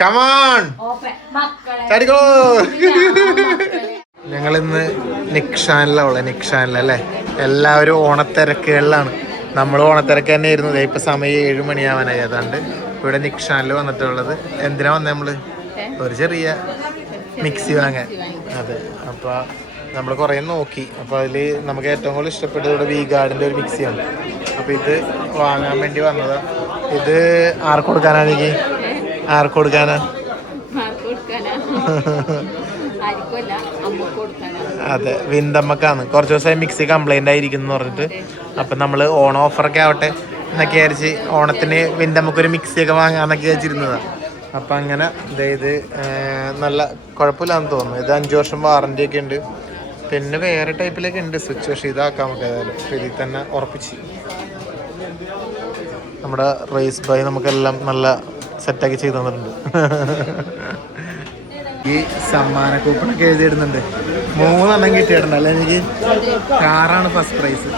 Come on ചാടിക്കോ. ഞങ്ങളിന്ന് നിക്ഷാനിലല്ലേ. എല്ലാവരും ഓണത്തിരക്കുകളിലാണ്. നമ്മൾ ഓണത്തിരക്ക് തന്നെ ആയിരുന്നു. ഇപ്പൊ സമയം 7 മണിയാവാനായി. ഏതാണ്ട് ഇവിടെ നിക്ഷാനിൽ വന്നിട്ടുള്ളത്. എന്തിനാ വന്നേ നമ്മള്? ഒരു ചെറിയ മിക്സി വാങ്ങാൻ. അതെ, അപ്പൊ നമ്മൾ കുറേ നോക്കി. അപ്പോൾ അതിൽ നമുക്ക് ഏറ്റവും കൂടുതൽ ഇഷ്ടപ്പെട്ടത് ഇവിടെ വി-ഗാർഡിൻ്റെ ഒരു മിക്സിയാണ്. അപ്പോൾ ഇത് വാങ്ങാൻ വേണ്ടി വന്നതാണ്. ഇത് ആർക്ക് കൊടുക്കാനാണ്? എനിക്ക് ആർക്ക് കൊടുക്കാനാ? അതെ, വിന്തമ്മക്കാണ്. കുറച്ച് ദിവസമായി മിക്സി കംപ്ലൈൻ്റ് ആയിരിക്കുന്നു എന്ന് പറഞ്ഞിട്ട്. അപ്പം നമ്മൾ ഓണം ഓഫറൊക്കെ ആവട്ടെ എന്നൊക്കെ വിചാരിച്ച് ഓണത്തിന് വിന്തമ്മക്കൊരു മിക്സിയൊക്കെ വാങ്ങാമെന്നൊക്കെ വിചാരിച്ചിരുന്നതാണ്. അപ്പം അങ്ങനെ ഇത് നല്ല കുഴപ്പമില്ലാന്ന് തോന്നുന്നു. ഇത് 5 വർഷം വാറൻറ്റി ഒക്കെ ഉണ്ട്. പിന്നെ വേറെ ടൈപ്പിലൊക്കെ ഉണ്ട് സ്വിച്ച്. പക്ഷേ ഇതാക്കാൻ നമുക്ക് ഏതായാലും ഇതിൽ തന്നെ ഉറപ്പിച്ച്. നമ്മുടെ റേസ് ബൈ നമുക്കെല്ലാം നല്ല സെറ്റാക്കി ചെയ്തു തന്നിട്ടുണ്ട്. ഈ സമ്മാന കൂപ്പണൊക്കെ എഴുതിയിടുന്നുണ്ട്. 3 കിട്ടിയിട്ടുണ്ട് അല്ലേ? എനിക്ക് കാറാണ് ഫസ്റ്റ് പ്രൈസ്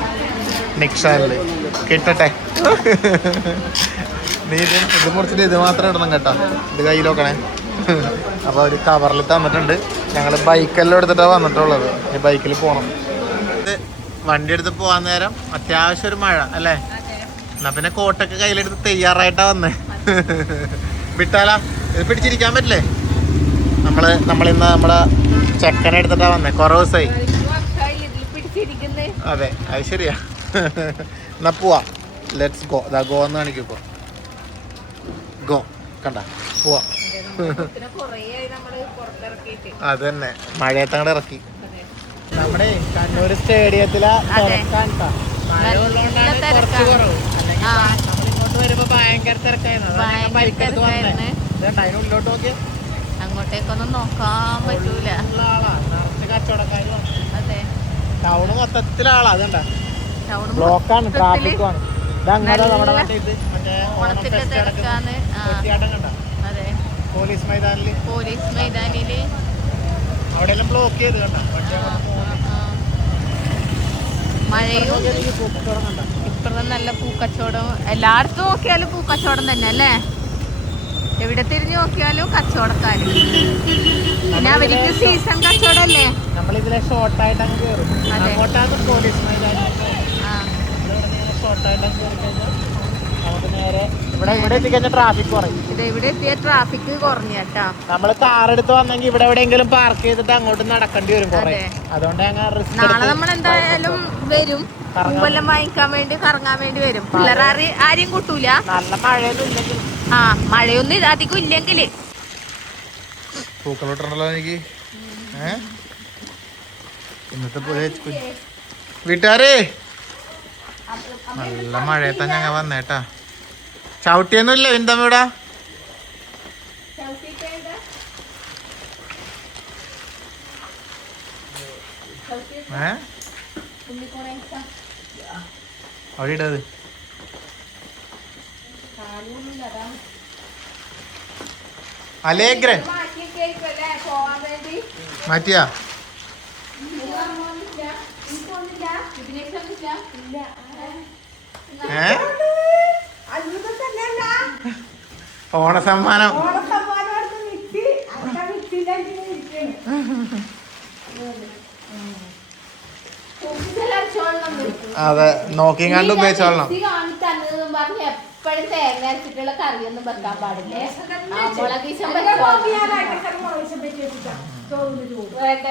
നിക്ഷാനിൽ. കിട്ടട്ടെ. നീ ഇത് മുറിച്ചിട്ട് ഇത് മാത്രം ഇടണം കേട്ടോ. ഇത് കയ്യിൽ നോക്കണേ. അപ്പോൾ ഒരു കവറിൽ തന്നിട്ടുണ്ട്. ഞങ്ങൾ ബൈക്കെല്ലാം എടുത്തിട്ടാണ് വന്നിട്ടുള്ളത്. ഈ ബൈക്കിൽ പോകണം. ഇത് വണ്ടി എടുത്ത് പോകാൻ നേരം അത്യാവശ്യം ഒരു മഴ അല്ലേ? എന്നാ പിന്നെ കോട്ടൊക്കെ കയ്യിലെടുത്ത് തയ്യാറായിട്ടാ വന്നേ. വിട്ടാലാ? ഇത് പിടിച്ചിരിക്കാൻ പറ്റില്ലേ? നമ്മളിന്ന് നമ്മുടെ ചെക്കനെ എടുത്തിട്ടാ വന്നേ. കുറേ ദിവസമായി. അതെ, അത് ശരിയാ. എന്നാ പോവാ. Let's go. ദാ ഗോ എന്ന് കാണിക്കോ. ഗോ. കണ്ട പോവാ. അത് തന്നെ, മഴയത്തങ്ങടെ ഇറക്കി. നമ്മുടെ കണ്ണൂർ സ്റ്റേഡിയത്തിലെ തിരക്കാണ്. മഴ ഉള്ളതുകൊണ്ടാണ് കുറച്ച് കുറവ്. അല്ലെങ്കിൽ നമ്മളിങ്ങോട്ട് വരുമ്പോ ഭയങ്കര തിരക്കായിരുന്നു. അതിനുള്ളിലോട്ട് നോക്കിയാ അങ്ങോട്ടേക്കൊന്നും നോക്കാൻ പറ്റൂല. നിറച്ച് കച്ചവടക്കാരും. അതെ, ടൗണ് മൊത്തത്തിലാളാ. അതുകൊണ്ടാ ബ്ലോക്കാണ്, ട്രാഫിക്കാണ്. ഓണത്തിന്റെ തിരക്കാണ്. അതെ, പോലീസ് മൈതാനില് അവിടെയെല്ലാം ബ്ലോക്ക് ചെയ്ത് കണ്ട. മഴയും ഇപ്പഴും നല്ല പൂക്കച്ചവടം. എല്ലായിടത്തും നോക്കിയാലും പൂക്കച്ചവടം തന്നെ അല്ലേ? എവിടെ തിരിഞ്ഞു നോക്കിയാലും കച്ചവടക്കാര്. പിന്നെ അവർക്ക് സീസൺ കച്ചവടല്ലേ. നമ്മളിതിലെ ഷോർട്ടായിട്ട് അങ്ങ് കയറും. പോലീസ് മൈതാനി ഷോർട്ടായിട്ട് അങ്ങ് കയറി കഴിഞ്ഞാൽ നമുക്ക് നേരെ ഇവിടെ എത്തിക്കഴിഞ്ഞാൽ ട്രാഫിക് കുറയും. ഇവിടെ എത്തിയ ട്രാഫിക് കുറഞ്ഞാട്ടാ. നമ്മൾ കാർ എടുത്ത് വന്നെങ്കിൽ ഇവിടെ എവിടെയെങ്കിലും പാർക്ക് ചെയ്തിട്ട് അങ്ങോട്ട് നടക്കേണ്ടി വരും കുറെ. അതുകൊണ്ട് നാളെ നമ്മൾ എന്തായാലും വരും. പൂവെല്ലാം വാങ്ങിക്കാൻ വേണ്ടി കറങ്ങാൻ വേണ്ടി വരും. പിള്ളേർ ആരെയും കൂട്ടൂല. നല്ല മഴയൊന്നും ഇല്ലെങ്കിൽ. മഴയൊന്നും അധികം ഇല്ലെങ്കില് പൂക്കളോട്ടുണ്ടല്ലോ എനിക്ക്. ഇന്നത്തെ വീട്ടുകാരേ നല്ല മഴയത്താ ഞങ്ങൾ വന്നേട്ടാ. ചവിട്ടിയൊന്നുമില്ല വിന്തമ്മ. അവിടെ ഇടത് അലേഗ്രൻ മാറ്റിയാ. ഓണസമ്മാനം. അതെ, നോക്കിയും കണ്ട് ഉപയോഗിച്ചോളണം. എപ്പോഴും തേങ്ങ അരച്ചിട്ടുള്ള കറിയൊന്നും വെക്കാൻ പാടില്ലേ.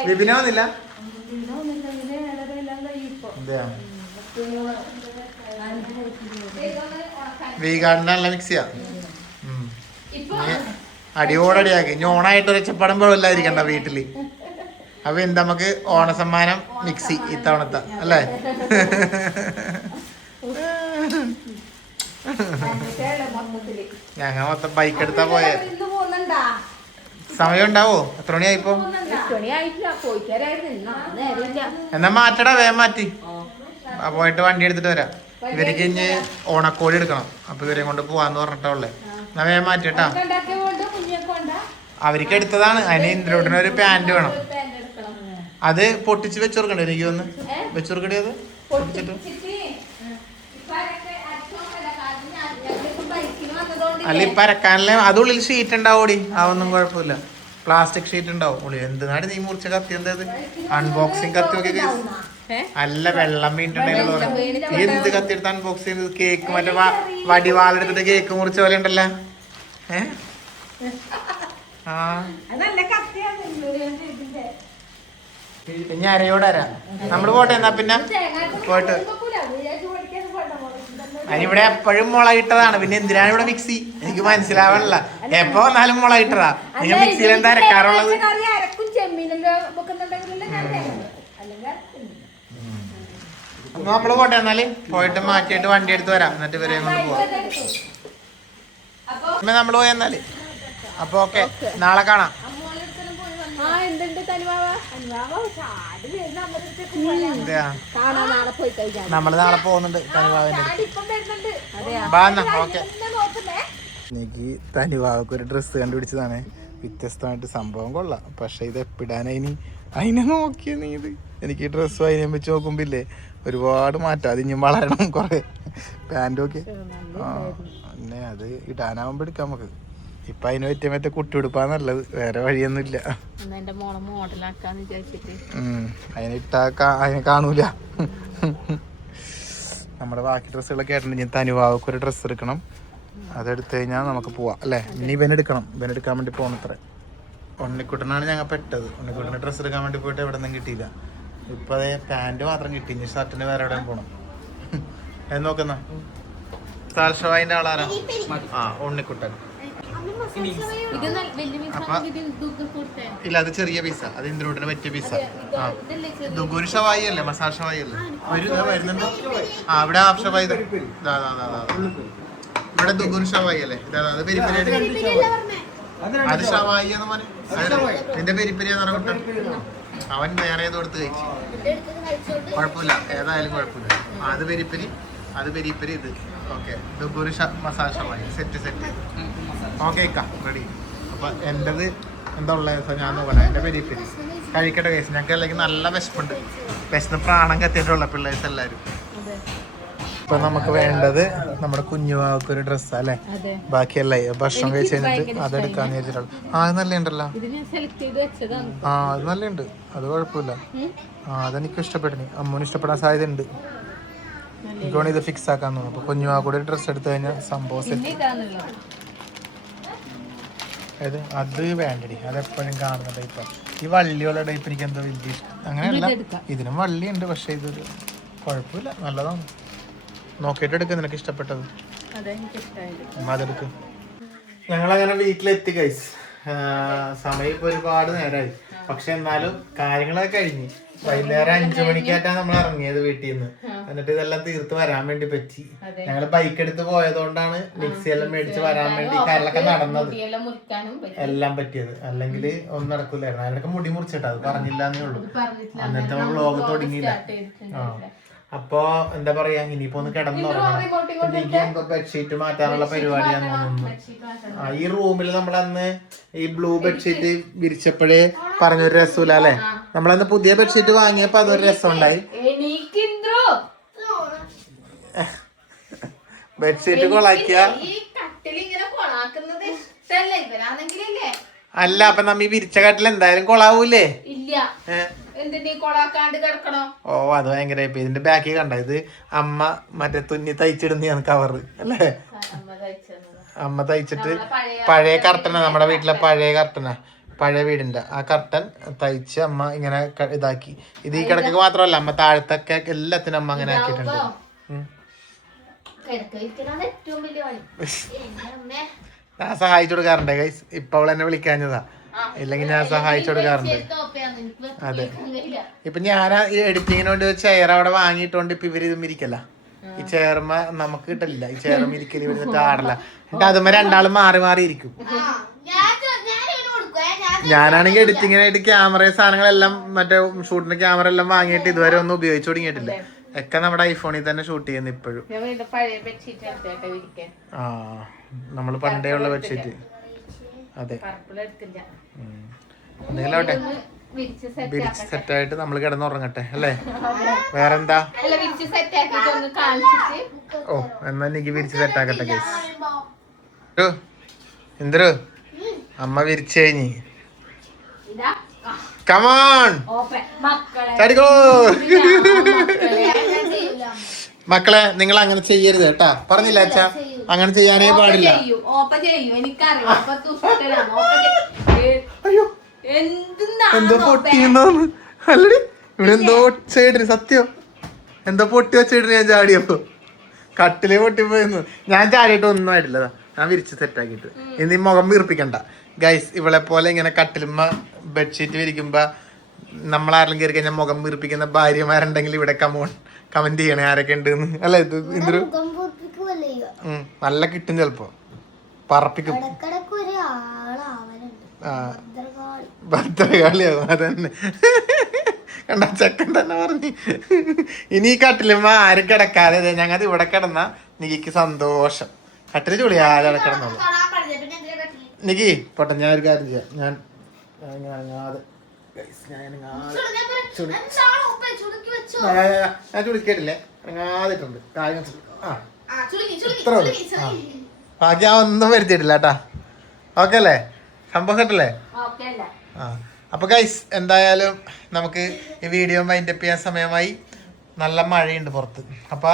വിപിന വന്നില്ല. വീഗാർഡിന്റെ നല്ല മിക്സിയാ. അടിയോടടിയാക്കി. ഇനി ഓണായിട്ട് ഒരച്ചപ്പടം പോലല്ലായിരിക്കണ്ട വീട്ടില്. അപ്പൊ എന്താ നമുക്ക് ഓണസമ്മാനം മിക്സി ഇത്തവണത്തെ അല്ലേ? ഞങ്ങൾ മൊത്തം ബൈക്ക് എടുത്താ പോയെ. സമയം ഉണ്ടാവോ? എത്ര മണിയായിപ്പോ? എന്നാ മാറ്റടാ, വേഗം മാറ്റി. പോയിട്ട് വണ്ടി എടുത്തിട്ട് വരാം. ഇവർക്ക് ഇനി ഓണക്കോടി എടുക്കണം. അപ്പൊ ഇവരെ കൊണ്ട് പോവാന്ന് പറഞ്ഞിട്ടുള്ളേ. എന്നാ വേഗം മാറ്റിട്ടാ. അവർക്ക് എടുത്തതാണ്. അതിന് ഇന്ദ്രോട്ടിന് ഒരു പാന്റ് വേണം. അത് പൊട്ടിച്ച് വെച്ച് കൊടുക്കണ്ടേ? എനിക്ക് വന്ന് വെച്ച് കൊടുക്കണ്ടേ? അത് പൊട്ടിച്ചിട്ട് അല്ല ഇപ്പൊ അരക്കാനല്ലേ അതുള്ളിൽ ഷീറ്റ് ഉണ്ടാവൂടി, അതൊന്നും കുഴപ്പമില്ല. പ്ലാസ്റ്റിക് ഷീറ്റ് ഉണ്ടാവും ഉള്ളി. എന്തിനാണ് നീ മുറിച്ച കത്തി? എന്തത് അൺബോക്സിങ് കത്തി നോക്കി അല്ല, വെള്ളം വീണിട്ടുണ്ടെങ്കിൽ എന്ത് കത്തി എടുത്ത് അൺബോക്സ് ചെയ്ത് കേക്ക് മറ്റേ വടിവാളെടുത്തിട്ട് കേക്ക് മുറിച്ച പോലെ ഉണ്ടല്ലോ. ഇനി അരയോടെ അരാ. നമ്മള് പോട്ടെ എന്നാ പിന്നെ പോയിട്ട്. അതിനിവിടെ എപ്പോഴും മുള ഇട്ടതാണ്, പിന്നെ എന്തിനാണ് ഇവിടെ മിക്സി? എനിക്ക് മനസ്സിലാവണില്ല. എപ്പോ വന്നാലും മുള ഇട്ടതാ. നിങ്ങൾ മിക്സിയിൽ എന്താ അരക്കാറുള്ളത്? നമ്മള് പോട്ടെ എന്നാല്, പോയിട്ട് മാറ്റിയിട്ട് വണ്ടി എടുത്ത് വരാം, എന്നിട്ട് ഇവരെ കൊണ്ട് പോവാം. നമ്മള് പോയി എന്നാല്. അപ്പൊ ഓക്കെ, നാളെ കാണാം. നമ്മള് നാളെ പോകുന്നുണ്ട് തനിവാവിന്റെ. എനിക്ക് തനിവാവക്ക് ഒരു ഡ്രസ്സ് കണ്ടുപിടിച്ചതാണ്. വ്യത്യസ്തമായിട്ട് സംഭവം കൊള്ളാം. പക്ഷെ ഇത് എപ്പിടാനതിന് അതിനെ നോക്കിയ നീ ഇത്. എനിക്ക് ഈ ഡ്രസ്സും അതിനെ വെച്ച് നോക്കുമ്പില്ലേ ഒരുപാട് മാറ്റം. അത് ഇനിയും വളരണം കുറെ. പാൻറ്റൊക്കെ പിന്നെ അത് ഇടാനാവുമ്പോ എടുക്കാം നമുക്ക്. ഇപ്പൊ അതിന് പറ്റിയ മറ്റേ കുട്ടിയുടുപ്പാ നല്ലത്, വേറെ വഴിയൊന്നുമില്ല. അതിനിട്ടാ അതിനെ കാണൂല. നമ്മുടെ ബാക്കി ഡ്രസ്സുകളൊക്കെ ആയിട്ടുണ്ട്. ഞാൻ തനിവാവക്ക് ഒരു ഡ്രസ്സ് എടുക്കണം, അതെടുത്ത് കഴിഞ്ഞാൽ നമുക്ക് പോവാം അല്ലേ. ഇനി ഇവനെടുക്കണം, ഇവനെടുക്കാൻ വേണ്ടി പോകണത്ര. ഉണ്ണിക്കുട്ടനാണ് ഞങ്ങൾ പെട്ടത്. ഉണ്ണിക്കുട്ടന് ഡ്രസ്സ് എടുക്കാൻ വേണ്ടി പോയിട്ട് എവിടെ നിന്നും കിട്ടിയില്ല. ഇപ്പൊ അതേ പാൻറ് മാത്രം കിട്ടി. ഇനി ഷർട്ടിന് വേറെ എവിടെയും പോകണം. അത് നോക്കുന്ന സാൽഷവായിന്റെ ആളാരാ? ഉണ്ണിക്കുട്ടൻ. ഇല്ല, അത് ചെറിയ പിസ്സ, അത് ഇന്ദുരൂട്ടിന് പറ്റിയ പിസ്സ. ദുഗുൻ ഷവായി അല്ലേ, മസാല ഷവായി അല്ലേ വരുന്നുണ്ടോ? ഇവിടെ ഹാഫ് ഷവായി. ഇവിടെ ദുഗുൻ ഷവായി അല്ലേ, അത് പെരിപ്പരി. അത് ഷവായി എന്ന് പറഞ്ഞു. നിന്റെ പെരിപ്പരിയാന്ന് പറഞ്ഞ അവൻ വേറെ ഏതോ എടുത്ത് കഴിച്ചു. കുഴപ്പമില്ല, ഏതായാലും കുഴപ്പമില്ല. അത് പെരിപ്പരി, അത് പെരിപ്പരി, ഇത് ഓക്കെ. ദുഗുൻ മസാല ഷവായി സെറ്റ്. Okay ready. അപ്പൊ എന്റേത് എന്താ ഉള്ളത് ഞാൻ നോക്കട്ടെ. എന്റെ പെരിപ്പരി കഴിക്കട്ടെ കേസ്. ഞങ്ങൾക്ക് അല്ലെങ്കിൽ നല്ല വിശപ്പുണ്ട്. വിശന്ന് പ്രാണം കത്തിയിട്ടുള്ള പിള്ളേഴ്സ് എല്ലാവരും. ഇപ്പൊ നമുക്ക് വേണ്ടത് നമ്മുടെ കുഞ്ഞുവാക്ക് ഒരു ഡ്രസ്സാ അല്ലേ. ബാക്കിയല്ല ഭക്ഷണം കഴിച്ച് കഴിഞ്ഞിട്ട് അതെടുക്കാന്ന് വിചാരിച്ചിട്ടുള്ളു. അത് നല്ല ഉണ്ടല്ലോ. അത് നല്ല ഉണ്ട്, അത് കുഴപ്പമില്ല. അതെനിക്ക് ഇഷ്ടപ്പെട്ടു. അമ്മൂന് ഇഷ്ടപ്പെടാൻ സാധ്യത ഉണ്ട്. എനിക്കോണെ ഇത് ഫിക്സ് ആക്കാൻ തോന്നുന്നു. അപ്പൊ കുഞ്ഞുവാക്കൂടെ ഡ്രസ്സ് എടുത്തു കഴിഞ്ഞാൽ സംഭവം സെറ്റ്. അത് വേണ്ടടി, അതെപ്പോഴും കാണുന്ന ടൈപ്പാ. ഈ വള്ളിയുള്ള ടൈപ്പ് എനിക്ക് എന്തോ വലിയ ഇഷ്ടം. അങ്ങനെയല്ല, ഇതിനും വള്ളിയുണ്ട്, പക്ഷെ ഇതൊരു കുഴപ്പമില്ല, നല്ലതാണ്. നോക്കിയിട്ട് എടുക്കുക നിനക്ക് ഇഷ്ടപ്പെട്ടത്. അതെടുക്ക്. ഞങ്ങളങ്ങനെ വീട്ടിലെത്തി ഗൈസ്. സമയം ഇപ്പൊ ഒരുപാട് നേരമായി. പക്ഷെ എന്നാലും കാര്യങ്ങളൊക്കെ കഴിഞ്ഞ് വൈകുന്നേരം 5 മണിക്കായിട്ടാണ് നമ്മൾ ഇറങ്ങിയത് വീട്ടിൽ നിന്ന്. എന്നിട്ട് ഇതെല്ലാം തീർത്ത് വരാൻ വേണ്ടി പറ്റി. ഞങ്ങള് ബൈക്ക് എടുത്ത് പോയതുകൊണ്ടാണ് മിക്സി എല്ലാം മേടിച്ച് വരാൻ വേണ്ടി കാര്യങ്ങളൊക്കെ നടന്നത്, എല്ലാം പറ്റിയത്. അല്ലെങ്കിൽ ഒന്നും നടക്കൂലായിരുന്നു. അതിനൊക്കെ മുടി മുറിച്ചിട്ടാ, അത് പറഞ്ഞില്ലാന്നേ ഉള്ളൂ. എന്നിട്ട് നമ്മൾ വ്ലോഗ് തുടങ്ങിയില്ല. അപ്പൊ എന്താ പറയാ, ഇനിയിപ്പോ ഒന്ന് കിടന്നുറങ്ങണം. ബെഡ്ഷീറ്റ് മാറ്റാനുള്ള പരിപാടിയാന്ന് തോന്നുന്നു. ഈ റൂമിൽ നമ്മളന്ന് ഈ ബ്ലൂ ബെഡ്ഷീറ്റ് വിരിച്ചപ്പോഴേ പറഞ്ഞൊരു രസമില്ല അല്ലെ. നമ്മളന്ന് പുതിയ ബെഡ്ഷീറ്റ് വാങ്ങിയപ്പോ അതൊരു രസം ഉണ്ടായി. ബെഡ്ഷീറ്റ് കൊളാക്കിയ അല്ല. അപ്പൊ നമ്മ ഈ വിരിച്ച കട്ടിൽ എന്തായാലും കൊളാവൂലേ? ഓ, അത് ഭയങ്കര. ഇതിന്റെ ബാക്കിൽ കണ്ട, ഇത് അമ്മ മറ്റേ തുന്നി തയ്ച്ചിടുന്ന കവറ് അല്ലേ. അമ്മ തയ്ച്ചിട്ട് പഴയ കർട്ടനാ, നമ്മുടെ വീട്ടിലെ പഴയ കർട്ടനാ, പഴയ വീടിന്റെ ആ കർട്ടൻ തയ്ച്ച് അമ്മ ഇങ്ങനെ ഇതാക്കി. ഇത് ഈ കിടക്ക് മാത്രമല്ല, അമ്മ താഴത്തൊക്കെ എല്ലാത്തിനും അമ്മ അങ്ങനെ ആക്കിയിട്ടുണ്ട്. ഞാൻ സഹായിച്ചു കൊടുക്കാറുണ്ട് ഗൈസ്. ഇപ്പൊ അവൾ എന്നെ വിളിക്കാഞ്ഞതാ, ഇല്ലെങ്കിൽ ഞാൻ സഹായിച്ചു കൊടുക്കാറുണ്ട്. അതെ, ഇപ്പൊ ഞാൻ ഈ എഡിറ്റിങ്ങിന് വേണ്ടി ഒരു ചെയർ അവിടെ വാങ്ങിയിട്ടുണ്ട്. ഇപ്പൊ ഇവര് ഇതും ഇരിക്കല്ല, ഈ ചെയർമ നമുക്ക് കിട്ടില്ല. ഈ ചെയർമ ഇരിക്കല് ഇവിടുത്തെ ആടല്ല. എന്നിട്ട് അതുമ്മ രണ്ടാളും മാറി മാറി ഇരിക്കും. ഞാനാണെങ്കിൽ എഡിറ്റിങ്ങിനായിട്ട് ക്യാമറ സാധനങ്ങളെല്ലാം മറ്റേ ഷൂട്ടിന്റെ ക്യാമറ എല്ലാം വാങ്ങിയിട്ട് ഇതുവരെ ഒന്നും ഉപയോഗിച്ചു തുടങ്ങിയിട്ടില്ല. ഒക്കെ നമ്മുടെ ഐഫോണിൽ തന്നെ ഷൂട്ട് ചെയ്യുന്നു ഇപ്പോഴും. ആ, നമ്മള് പണ്ടേ ഉള്ള ബെഡ്ഷീറ്റ്. അതെ, എന്തെങ്കിലും ആവട്ടെ, വിരിച്ച് സെറ്റായിട്ട് നമ്മൾ കിടന്നുറങ്ങട്ടെ അല്ലേ. വേറെന്താ? ഓ, എന്നാ എനിക്ക് വിരിച്ച് സെറ്റാക്കട്ടെ ഗൈസ്. ഇന്ദ്രു അമ്മ വിരിച്ചു കഴിഞ്ഞ് കമോൺ ചാടിക്കോ. മക്കളെ നിങ്ങൾ അങ്ങനെ ചെയ്യരുത് കേട്ടാ, പറഞ്ഞില്ല അച്ഛാ, അങ്ങനെ ചെയ്യാനേ പാടില്ല. അയ്യോ എന്തോ പൊട്ടിയെന്നോന്ന്. അല്ലടി ഇവിടെ എന്തോ സൈഡിന് സത്യം എന്തോ പൊട്ടി വെച്ചിട്ട് ഞാൻ ചാടിയപ്പോ കട്ടിലേ പൊട്ടിപ്പോയിരുന്നു. ഞാൻ ചാടിയിട്ട് ഒന്നും ആയിട്ടില്ല, ഞാൻ വിരിച്ച് സെറ്റാക്കിയിട്ട്. ഇനി മുഖം വീർപ്പിക്കണ്ട ഗൈസ്. ഇവളെ പോലെ ഇങ്ങനെ കട്ടിലുമ്മ ബെഡ്ഷീറ്റ് വിരിക്കുമ്പോ നമ്മളാരെങ്കിലും കയറി കഴിഞ്ഞാൽ മുഖം വീർപ്പിക്കുന്ന ഭാര്യമാരുണ്ടെങ്കിൽ ഇവിടെ കമന്റ് ചെയ്യണേ ആരൊക്കെ ഉണ്ട് അല്ലെ. ഇത് ഇന്ദ്രു നല്ല കിട്ടും ചെലപ്പോ, പറപ്പിക്കും. ഭദ്രകാളിയാവും അതന്നെ. കണ്ട ചെക്കൻ തന്നെ പറഞ്ഞു. ഇനി ഈ കട്ടിലുമ്മ ആരും കിടക്കാതെ ഞങ്ങൾ ഇവിടെ കിടന്ന നികിക്ക് സന്തോഷം. കട്ടില് ചുളി ആരും കിടന്നോളൂ. നിക്കി പൊട്ടെ, ഞാൻ ഒരു കാര്യം ചെയ്യാം. ഞാൻ ചുളിക്കേട്ടില്ലേ, ഇറങ്ങാതിട്ടുണ്ട്. ഇത്ര ബാക്കി ഞാൻ ഒന്നും വരുത്തിയിട്ടില്ല കേട്ടാ. ഓക്കെ അല്ലേ, സംഭവം കേട്ടല്ലേ? ആ അപ്പൊ ഗൈസ് എന്തായാലും നമുക്ക് ഈ വീഡിയോ വൈൻഡപ്പ് ചെയ്യാൻ സമയമായി. നല്ല മഴയുണ്ട് പുറത്ത്. അപ്പൊ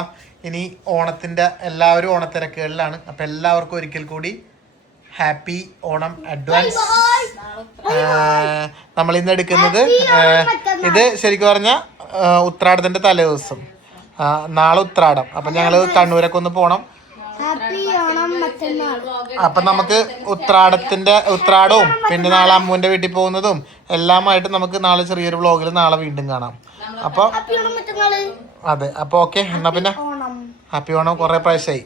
ഇനി ഓണത്തിന്റെ എല്ലാവരും ഓണത്തിരക്കുകളിലാണ്. അപ്പൊ എല്ലാവർക്കും ഒരിക്കൽ കൂടി ഹാപ്പി ഓണം അഡ്വാൻസ്. നമ്മൾ ഇന്ന് എടുക്കുന്നത് ഇത് ശരിക്കും പറഞ്ഞ ഉത്രാടത്തിന്റെ തലേ ദിവസം, നാളെ ഉത്രാടം. അപ്പൊ ഞങ്ങള് കണ്ണൂരൊക്കെ ഒന്ന് പോണം. അപ്പൊ നമുക്ക് ഉത്രാടവും പിന്നെ നാളെ അമ്മുവിന്റെ വീട്ടിൽ പോകുന്നതും എല്ലാമായിട്ട് നമുക്ക് നാളെ ചെറിയൊരു വ്ളോഗിൽ നാളെ വീണ്ടും കാണാം. അപ്പൊ അതെ, അപ്പൊ ഓക്കെ, എന്നാ പിന്നെ ഹാപ്പി ഓണം. കുറെ പ്രാവശ്യമായി.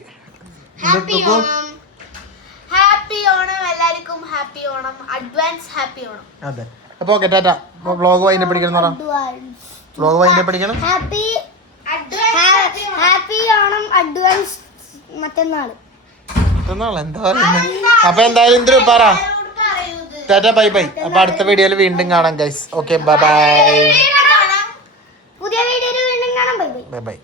അതെ, അപ്പൊ ഓക്കെ, ടാറ്റാ. വ്ളോഗ് വൈൻഡപ്പ് പഠിക്കണം എന്ന് പറ. വ്ളോഗ് വൈൻഡപ്പ് പഠിക്കണം. ഹാപ്പി ഓണം അഡ്വാൻസ് മറ്റന്നാള് എന്താ പറയുന്നത്? അപ്പൊ എന്തായാലും ഇന്ദ്രു പറ ടാറ്റാ, ബൈ ബൈ. അപ്പൊ അടുത്ത വീഡിയോയിൽ വീണ്ടും കാണാം ഗൈസ്. Okay, bye bye. പുതിയ വീഡിയോയിൽ വീണ്ടും കാണാം. Bye bye. Bye bye.